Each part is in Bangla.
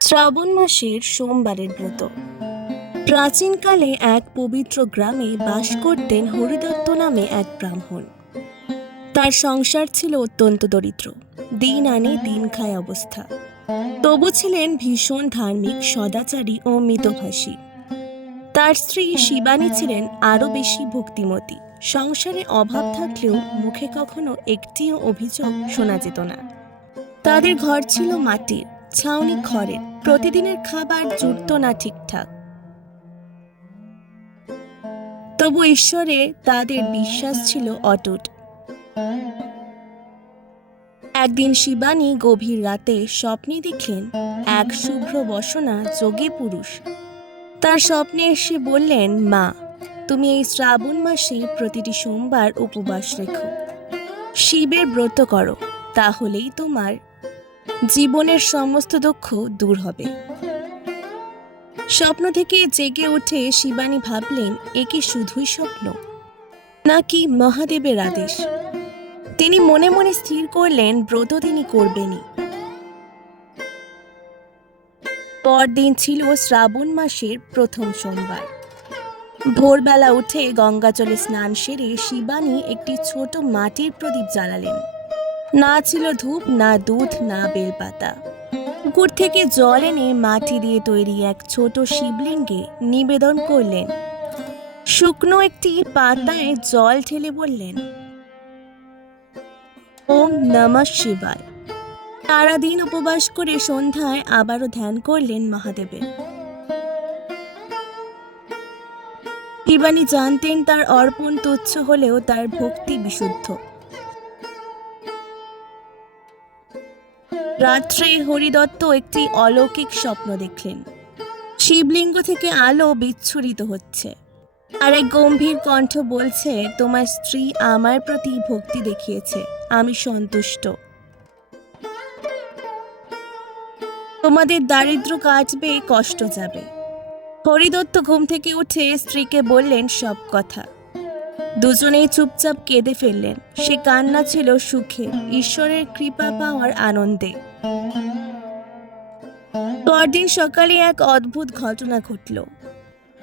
শ্রাবণ মাসের সোমবারের ব্রত। প্রাচীনকালে এক পবিত্র গ্রামে বাস করতেন হরিদত্ত নামে এক ব্রাহ্মণ। তার সংসার ছিল অত্যন্ত দরিদ্র। দিন আনে দিন খায় অবস্থা। তবু ছিলেন ভীষণ ধার্মিক, সদাচারী ও মিতভাষী। তার স্ত্রী শিবানী ছিলেন আরও বেশি ভক্তিমতী। সংসারে অভাব থাকলেও মুখে কখনো একটিও অভিযোগ শোনা যেত না। তাদের ঘর ছিল মাটির। ছাউনি খড়ের প্রতিদিনের খাবার জুটত না ঠিকঠাক। তবু ঈশ্বরে তাদের বিশ্বাস ছিল অটুট। একদিন শিবানী গভীর রাতে স্বপ্নে দেখলেন এক শুভ্র বসনা যোগী পুরুষ। তার স্বপ্নে এসে বললেন, মা, তুমি এই শ্রাবণ মাসে প্রতিটি সোমবার উপবাস রেখো। শিবের ব্রত করো, তাহলেই তোমার জীবনের সমস্ত দুঃখ দূর হবে। স্বপ্ন থেকে জেগে উঠে শিবানী ভাবলেন, এ কি শুধুই স্বপ্ন? নাকি মহাদেবের আদেশ? তিনি মনে মনে স্থির করলেন, ব্রত তিনি করবেনই। পরদিন ছিল শ্রাবণ মাসের প্রথম সোমবার। ভোরবেলা উঠে গঙ্গাজলে স্নান সেরে শিবানী একটি ছোট মাটির প্রদীপ জ্বালালেন। না ছিল ধূপ, না দুধ, না বেলপাতা। পুকুর থেকে জল এনে মাটি দিয়ে তৈরি এক ছোট শিবলিঙ্গে নিবেদন করলেন। শুকনো একটি পাতায় জল ঠেলে বললেন, ওম নমঃ শিবায়। সারাদিন উপবাস করে সন্ধ্যায় আবারও ধ্যান করলেন মহাদেবের। শিবানী জানতেন তার অর্পণ তুচ্ছ হলেও তার ভক্তি বিশুদ্ধ। রাত্রে হরিদত্ত একটি অলৌকিক স্বপ্ন দেখলেন। শিবলিঙ্গ থেকে আলো বিচ্ছুরিত হচ্ছে। আর এক গম্ভীর কণ্ঠ বলছে, তোমার স্ত্রী আমার প্রতি ভক্তি দেখিয়েছে, আমি সন্তুষ্ট। তোমাদের দারিদ্র কাটবে, কষ্ট যাবে। হরিদত্ত ঘুম থেকে উঠে স্ত্রীকে বললেন সব কথা। দুজনেই চুপচাপ কেঁদে ফেললেন। সে কান্না ছিল সুখে, ঈশ্বরের কৃপা পাওয়ার আনন্দে। পরদিন সকালে এক অদ্ভুত ঘটনা ঘটল।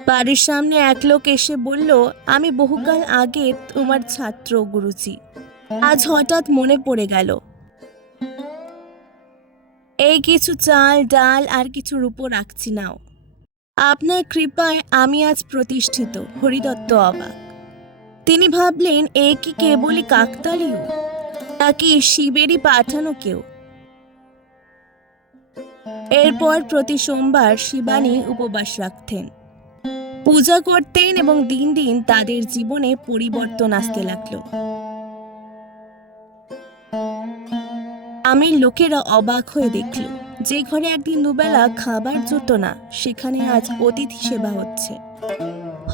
বাড়ির সামনে এক লোক এসে বলল, আমি বহুকাল আগে তোমার ছাত্র গুরুজি। আজ হঠাৎ মনে পড়ে গেল। এই কিছু চাল, ডাল আর কিছু রূপো রাখছি নাও। আপনার কৃপায় আমি আজ প্রতিষ্ঠিত, হরিদত্ত অবাক। তিনি ভাবলেন, এ কি কেবলই কাকতালীয়? নাকি শিবেরই পাঠানো কেউ? এরপর প্রতি সোমবার শিবানী উপবাস রাখতেন। পূজা করতেন এবং দিন দিন তাদের জীবনে পরিবর্তন আসতে লাগল। আমি লোকেরা অবাক হয়ে দেখল যে ঘরে একদিন দুবেলা খাবার জুতো না, সেখানে আজ অতিথি সেবা হচ্ছে।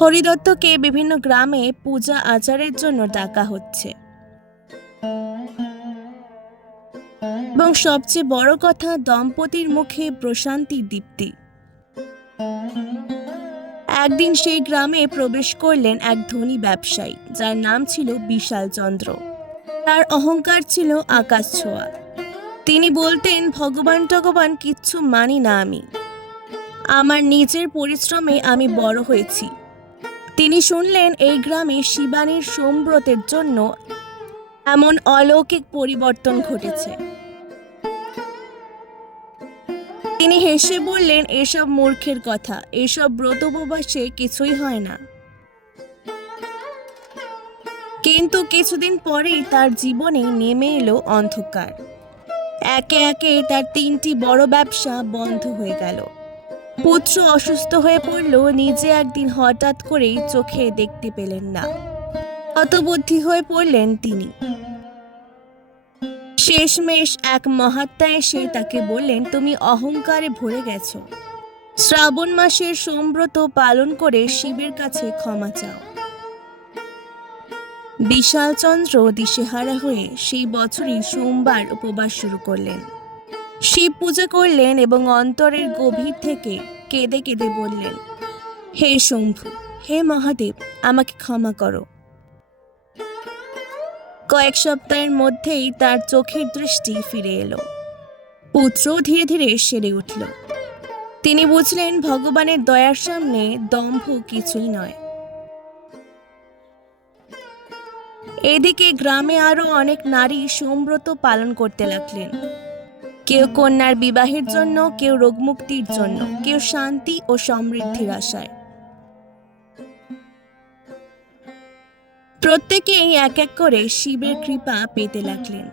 হরিদত্তকে বিভিন্ন গ্রামে পূজা আচারের জন্য ডাকা হচ্ছে। এবং সবচেয়ে বড় কথা, দম্পতির মুখে প্রশান্তির দীপ্তি। একদিন সেই গ্রামে প্রবেশ করলেন এক ধনী ব্যবসায়ী, যার নাম ছিল বিশাল চন্দ্র। তার অহংকার ছিল আকাশ ছোঁয়া। তিনি বলতেন, ভগবান টগবান, কিচ্ছু মানি না আমি। আমার নিজের পরিশ্রমে আমি বড় হয়েছি। তিনি শুনলেন, এই গ্রামে শিবানীর সোমব্রতের জন্য এমন অলৌকিক পরিবর্তন ঘটেছে। তিনি হেসে বললেন, এসব মূর্খের কথা, এসব ব্রত উপবাসে কিছুই হয় না। কিন্তু কিছুদিন পরেই তার জীবনে নেমে এলো অন্ধকার। একে একে তার তিনটি বড় ব্যবসা বন্ধ হয়ে গেল। পুত্র অসুস্থ হয়ে পড়ল, নিজে একদিন হঠাৎ করেই চোখে দেখতে পেলেন না। হতবুদ্ধি হয়ে পড়লেন তিনি। শেষমেশ এক মহাত্মা এসে তাকে বললেন, তুমি অহংকারে ভরে গেছো। শ্রাবণ মাসের সোমব্রত পালন করে শিবের কাছে ক্ষমা চাও। বিশাল চন্দ্র দিশেহারা হয়ে সেই বছরই সোমবার উপবাস শুরু করলেন। শিব পূজা করলেন এবং অন্তরের গভীর থেকে কেঁদে কেঁদে বললেন, হে শম্ভু, হে মহাদেব, আমাকে ক্ষমা করো। কয়েক সপ্তাহের মধ্যেই তার চোখের দৃষ্টি ফিরে এলো। পুত্র ধীরে ধীরে সেরে উঠল। তিনি বুঝলেন ভগবানের দয়ার সামনে দম্ভ কিছুই নয়। এদিকে গ্রামে আরও অনেক নারী সোমব্রত পালন করতে লাগলেন। কেউ কন্যার বিবাহের জন্য, কেউ রোগমুক্তির জন্য, কেউ শান্তি ও সমৃদ্ধির আশায়। প্রত্যেকেই এক এক করে শিবের কৃপা পেতে লাগলেন।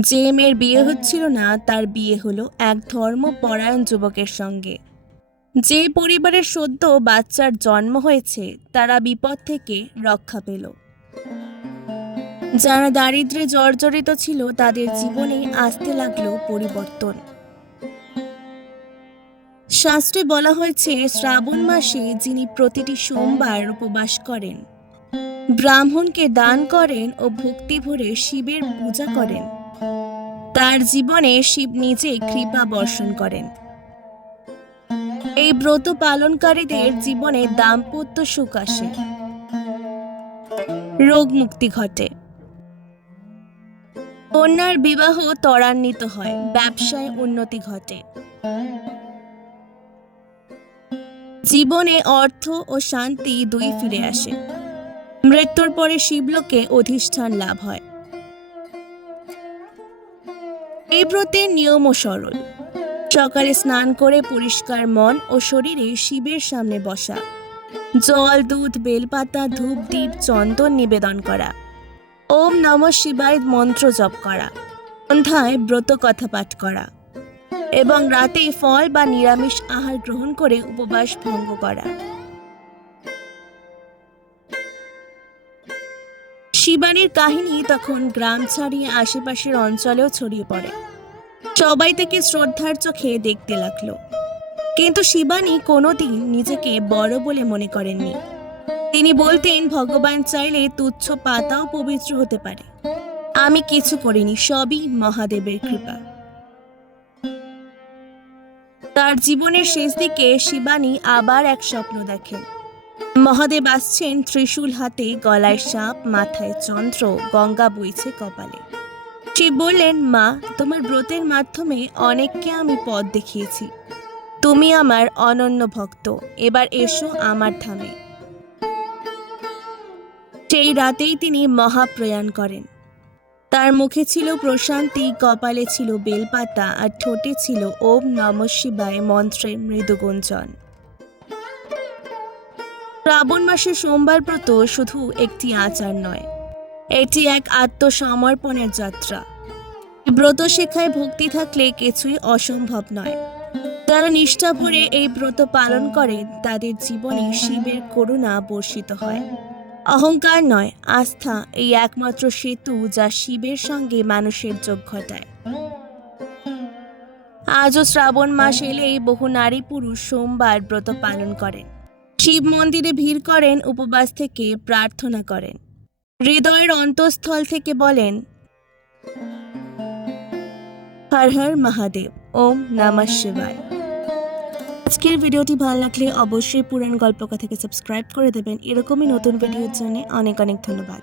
যে মেয়ের বিয়ে হচ্ছিল না, তার বিয়ে হলো এক ধর্মপরায়ণ যুবকের সঙ্গে। যে পরিবারের সদ্য বাচ্চার জন্ম হয়েছে, তারা বিপদ থেকে রক্ষা পেল। যারা দারিদ্রে জর্জরিত ছিল, তাদের জীবনে আসতে লাগল পরিবর্তন। শাস্ত্রে বলা হয়েছে, শ্রাবণ মাসে যিনি প্রতিটি সোমবার উপবাস করেন ব্রাহ্মণকে দান করেন ও ভক্তি ভরে শিবের পূজা করেন। তার জীবনে শিব নিজে কৃপা বর্ষণ করেন। এই ব্রত পালনকারীদের জীবনে দাম্পত্য সুখ আসে। রোগ মুক্তি ঘটে। কন্যার বিবাহ ত্বরান্বিত হয়, ব্যবসায় উন্নতি ঘটে। জীবনে অর্থ ও শান্তি দুই ফিরে আসে। মৃত্যুর পরে শিবলোকে অধিষ্ঠান লাভ হয়। এই ব্রতের নিয়মও সরল। সকালে স্নান করে পরিষ্কার মন ও শরীরে শিবের সামনে বসা। জল, দুধ, বেলপাতা, ধূপ দ্বীপ চন্দন নিবেদন করা। ওম নম শিবায় মন্ত্র জপ করা। সন্ধ্যায় ব্রত কথা পাঠ করা। এবং রাতে ফল বা নিরামিষ আহার গ্রহণ করে উপবাস ভঙ্গ করা। শিবানীর কাহিনী তখন গ্রাম ছাড়িয়ে আশেপাশের অঞ্চলেও ছড়িয়ে পড়ে। সবাই তাকে শ্রদ্ধার চোখে দেখতে লাগল। কিন্তু শিবানী কোনোদিন নিজেকে বড় বলে মনে করেননি। তিনি বলতেন, ভগবান চাইলে তুচ্ছ পাতাও পবিত্র হতে পারে। আমি কিছু করিনি, সবই মহাদেবের কৃপা। তার জীবনের শেষ দিকে শিবানী আবার এক স্বপ্ন দেখেন। মহাদেব আসছেন ত্রিশূল হাতে, গলায় সাপ, মাথায় চন্দ্র গঙ্গা বইছে কপালে। শিব বললেন, মা, তোমার ব্রতের মাধ্যমে অনেককে আমি পথ দেখিয়েছি। তুমি আমার অনন্য ভক্ত, এবার এসো আমার ধামে। সেই রাতেই তিনি মহাপ্রয়াণ করেন। তার মুখে ছিল প্রশান্তি, কপালে ছিল বেলপাতা, আর ঠোঁটে ছিল ওম নম শিবায় মন্ত্রের মৃদুগুঞ্জন। শ্রাবণ মাসে সোমবার ব্রত শুধু একটি আচার নয়, এটি এক আত্মসমর্পণের যাত্রা। ব্রত শেখায় ভক্তি থাকলে কিছুই অসম্ভব নয়। যারা নিষ্ঠা ভরে এই ব্রত পালন করে, তাদের জীবনে শিবের করুণা বর্ষিত হয়। অহংকার নয়, আস্থা এই একমাত্র সেতু যা শিবের সঙ্গে মানুষের যোগ ঘটায়। আজও শ্রাবণ মাস এলেই বহু নারী পুরুষ সোমবার ব্রত পালন করেন। শিব মন্দিরে ভিড় করেন, উপবাস থেকে প্রার্থনা করেন। হৃদয়ের অন্তঃস্থল থেকে বলেন, হর হর মহাদেব, ওম নমঃ শিবায়। আজকের ভিডিওটি ভালো লাগলে অবশ্যই পুরাণ গল্পকা থেকে সাবস্ক্রাইব করে দেবেন। এরকমই নতুন ভিডিওর জন্য অনেক অনেক ধন্যবাদ।